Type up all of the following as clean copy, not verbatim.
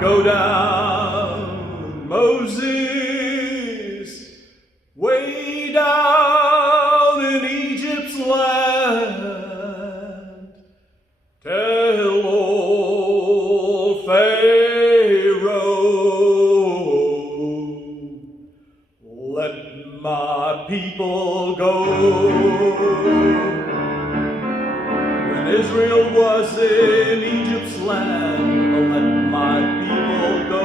Go down, Moses, way down in Egypt's land. Tell old Pharaoh, let my people go. When Israel was in Egypt's land, let my people go.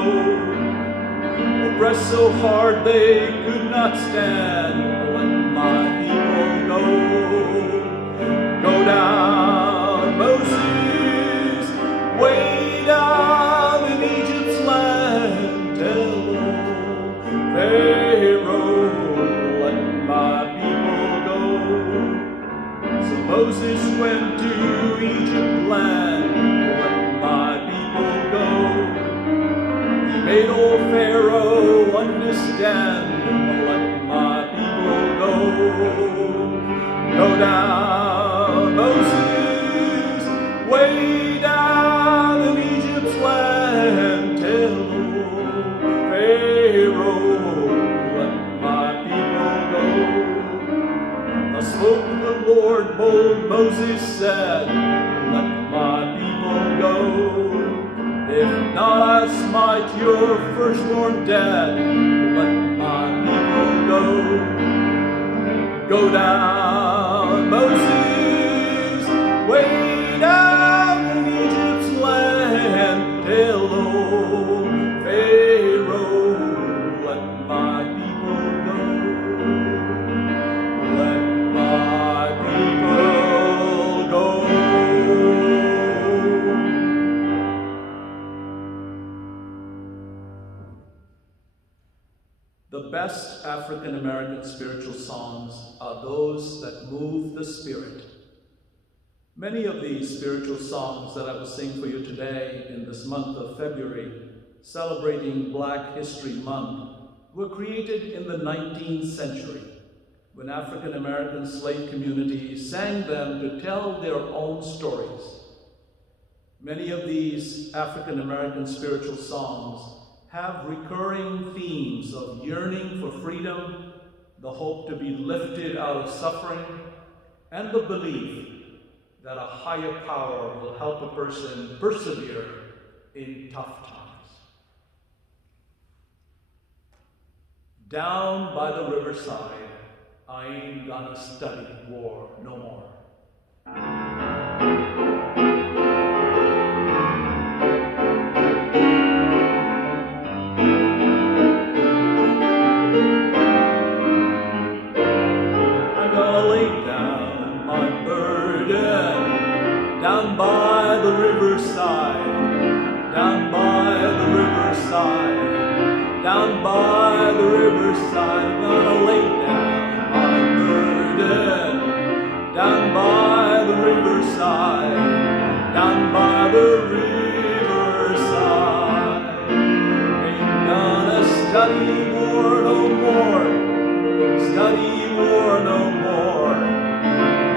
Oppressed so hard they could not stand, let my people go. Go down, Moses, way down in Egypt's land. Tell Pharaoh, let my people go. So Moses went to Egypt land, let my people go. He made old Pharaoh understand, let my people go. Go down, Moses, way down in Egypt's land. Tell Pharaoh, let my people go. Thus spoke the Lord, bold Moses said, let my people go. If not, I smite your firstborn dead, let my people go. Go down, Moses, way down in Egypt's land. Tell old Pharaoh, let my people go. Let my people go. The best African American spiritual songs are those that move the spirit. Many of these spiritual songs that I will sing for you today in this month of February, celebrating Black History Month, were created in the 19th century when African American slave communities sang them to tell their own stories. Many of these African American spiritual songs have recurring themes of yearning for freedom, the hope to be lifted out of suffering, and the belief that a higher power will help a person persevere in tough times. Down by the riverside, I ain't gonna study war no more. Down by the riverside, down by the riverside, down by the riverside, I'm gonna lay down my burden. Down by the riverside, down by the riverside. Ain't gonna study war no more, study war no more.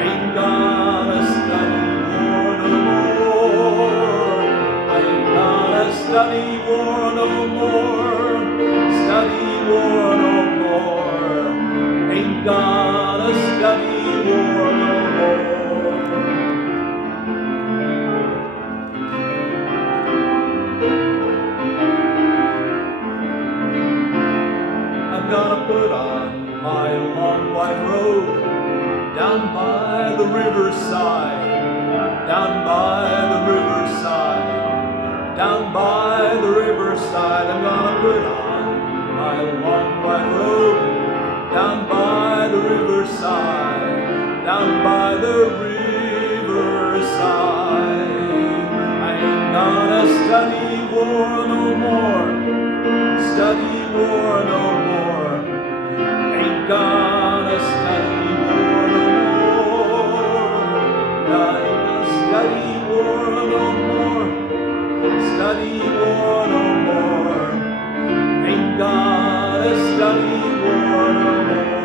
Ain't gonna study study war no more, study war no more, ain't gonna study war no more. I'm gonna put on my long white robe, down by the riverside, down by the riverside. Down by the riverside, I'm gonna put on my long white robe. Down by the riverside, down by the riverside. I ain't gonna study war no more, study war no more. Ain't gonna study war no more. I ain't gonna study war no more. Study war no more, ain't gonna study war no more.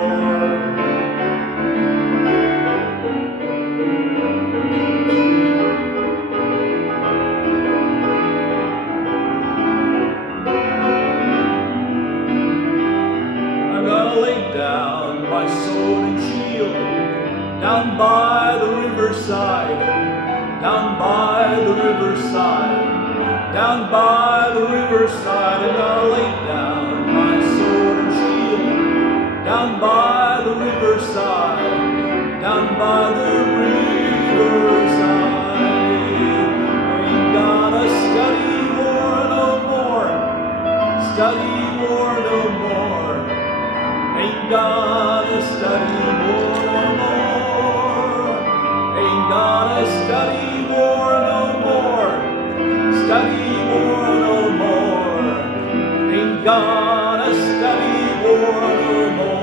down by the riverside, down by the riverside, and I'll lay down my sword and shield, down by the riverside, down by the riverside. Ain't gonna study war no more, study war no more. Ain't gonna study war no more. Ain't gonna study war no more. Study war no more. Ain't gonna study war no more.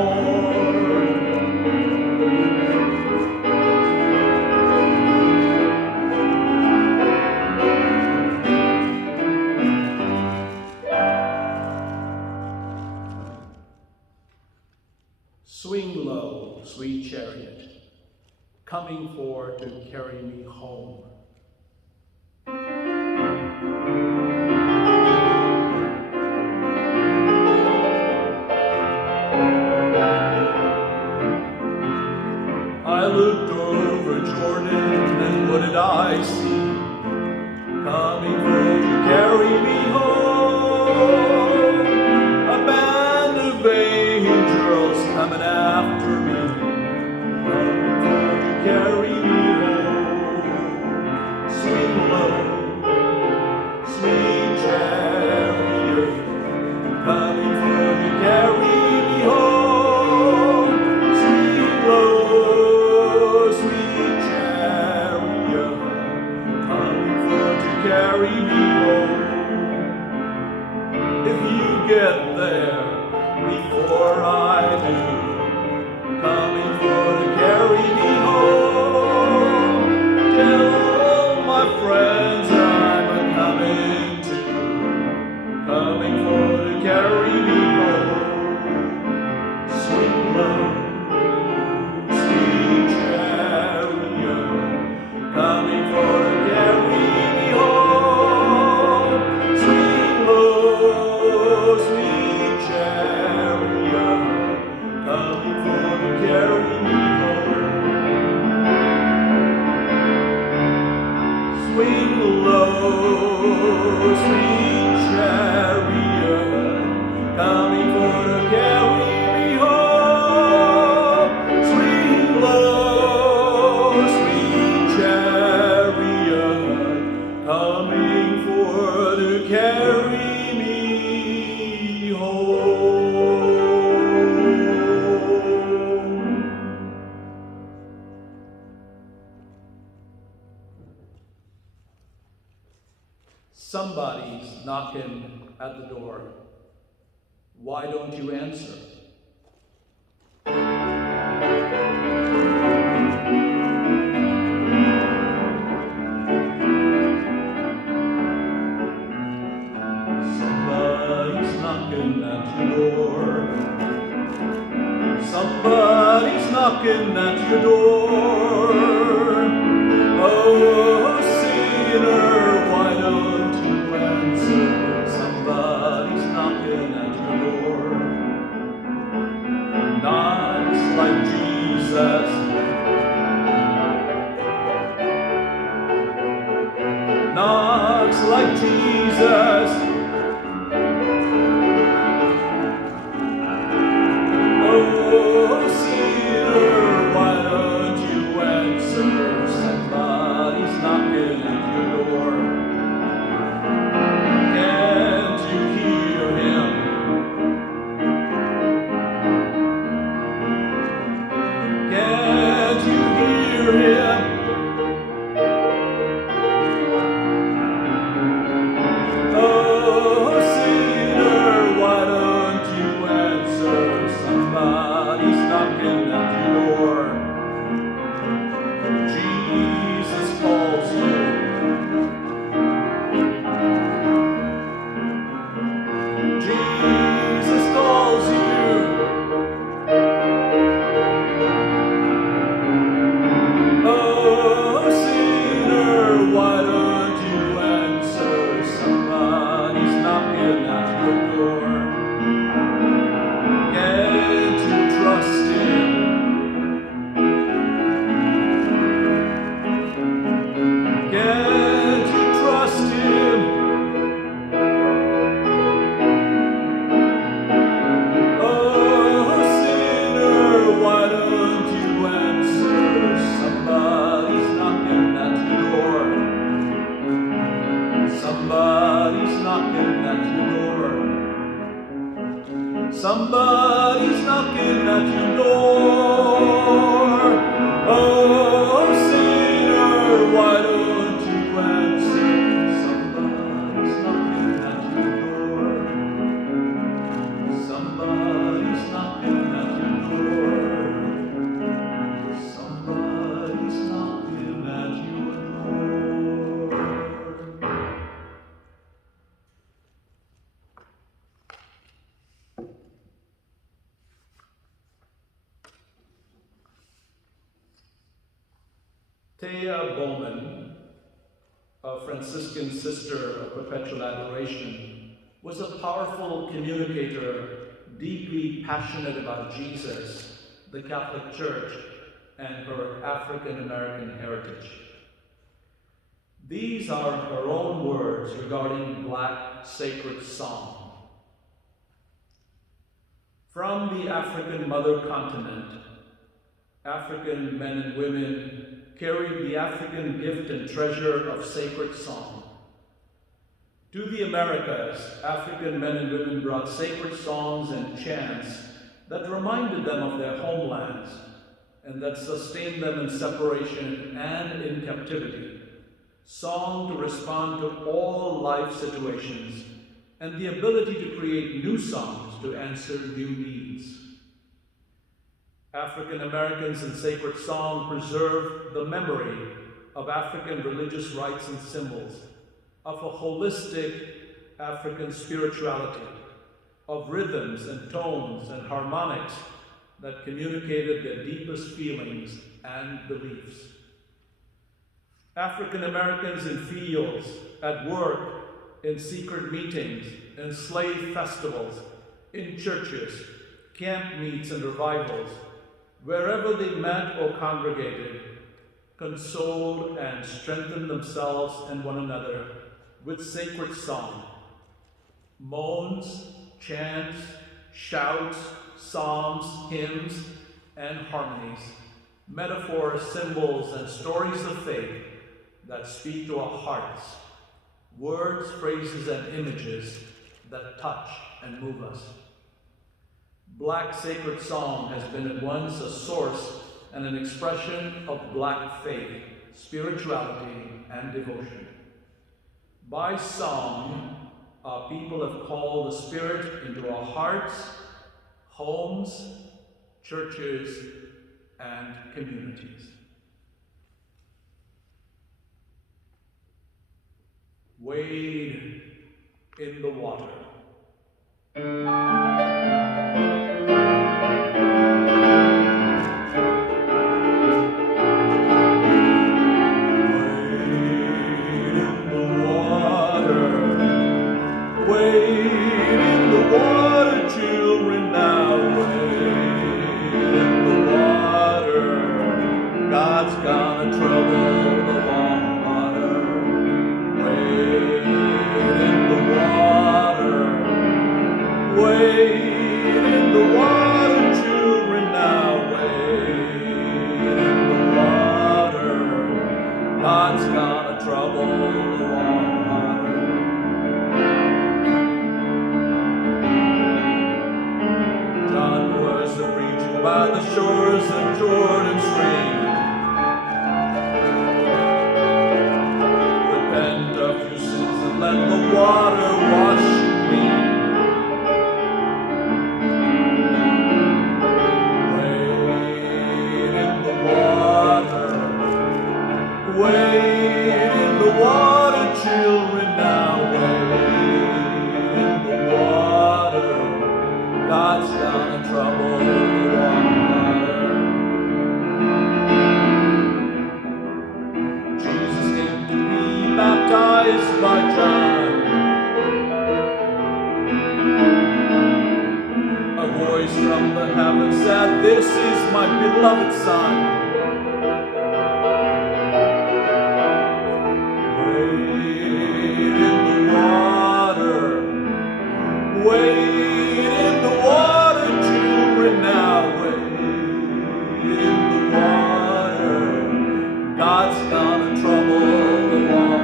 Swing low, sweet chariot, coming for to carry me home. I looked over Jordan, and what did I see? Coming for to carry me home. A band of angels coming after me, coming for to carry me home. Swing low, sweet chariot, coming for to carry me home. Swing low, sweet chariot, coming for to carry me home. If you get there before I do, coming for to carry me home, tell all my friends I'm a-coming too, coming for to carry me home. Swing low, sweet chariot, coming for to carry me home. Swing low, sweet chariot, coming for to carry me home. Swing low, sweet chariot, coming for to carry me home. Swing low, sweet chariot, coming for to carry me home. Somebody's knocking at the door. Why don't you answer? Somebody's knocking at your door. Somebody's knocking at your door. Oh, sinner, why don't you answer? Somebody's knocking at your door. Knocks like Jesus. Knocks like Jesus. Oh, sinner, why don't you answer? Somebody's knocking at your door. Can't you hear him? Can't you hear him? Oh, Somebody's knocking at your door. Oh, sinner, why don't you answer? Somebody's knocking at your door. Somebody's knocking at your door. Somebody's knocking at your door. Thea Bowman, a Franciscan sister of perpetual adoration, was a powerful communicator, deeply passionate about Jesus, the Catholic Church, and her African American heritage. These are her own words regarding Black sacred song. From the African mother continent, African men and women carried the African gift and treasure of sacred song. To the Americas, African men and women brought sacred songs and chants that reminded them of their homelands and that sustained them in separation and in captivity. Song to respond to all life situations and the ability to create new songs to answer new needs. African Americans in sacred song preserve the memory of African religious rites and symbols, of a holistic African spirituality, of rhythms and tones and harmonics that communicated their deepest feelings and beliefs. African Americans in fields, at work, in secret meetings, in slave festivals, in churches, camp meets and revivals, wherever they met or congregated, consoled and strengthened themselves and one another with sacred song. Moans, chants, shouts, psalms, hymns, and harmonies, metaphors, symbols, and stories of faith that speak to our hearts, words, phrases, and images that touch and move us. Black sacred song has been at once a source and an expression of Black faith, spirituality, and devotion. By song, our people have called the Spirit into our hearts, homes, churches, and communities. Wade in the water. By the shores of Jordan stream, repent of your sins and let the water wash you clean. Wade in the water, wade in the water, children, now wade in the water. God's gonna trouble the water. Baptized by John, a voice from the heavens said, "This is my beloved Son." Wade in the water, wade in the water, children, now wade in the water. God's gonna trouble the water.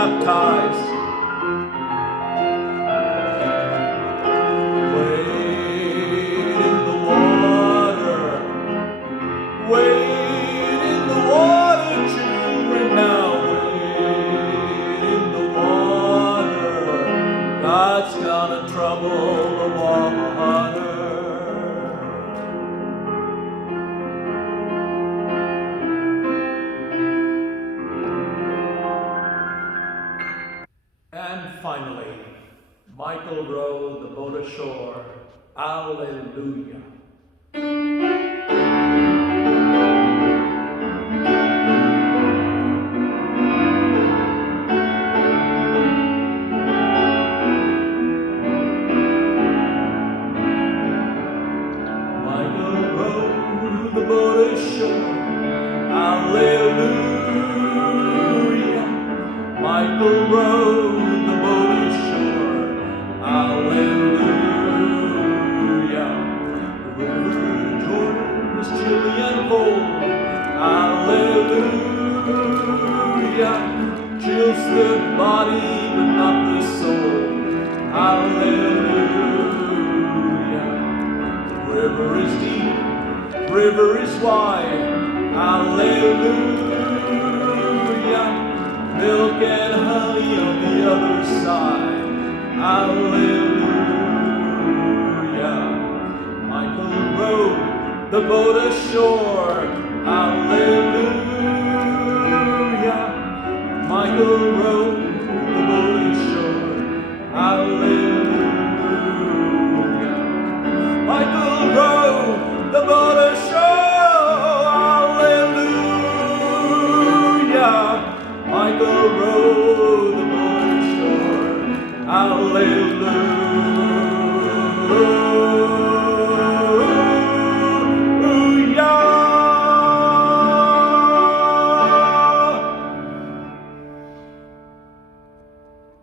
baptized. Wade in the water. Wade in the water, children, now. Wade in the water. God's gonna trouble the water. And finally, Michael rowed the boat ashore. Alleluia. Michael rowed the boat ashore. Alleluia. Michael rowed the boat ashore. Alleluia. The river Jordan was chilly and cold. Alleluia. Chills the body but not the soul. Alleluia. The river is deep, river is wide. Alleluia. Milk and honey on the other side. Alleluia. Michael rowed the boat ashore. Alleluia. Michael rowed the boat ashore. Alleluia.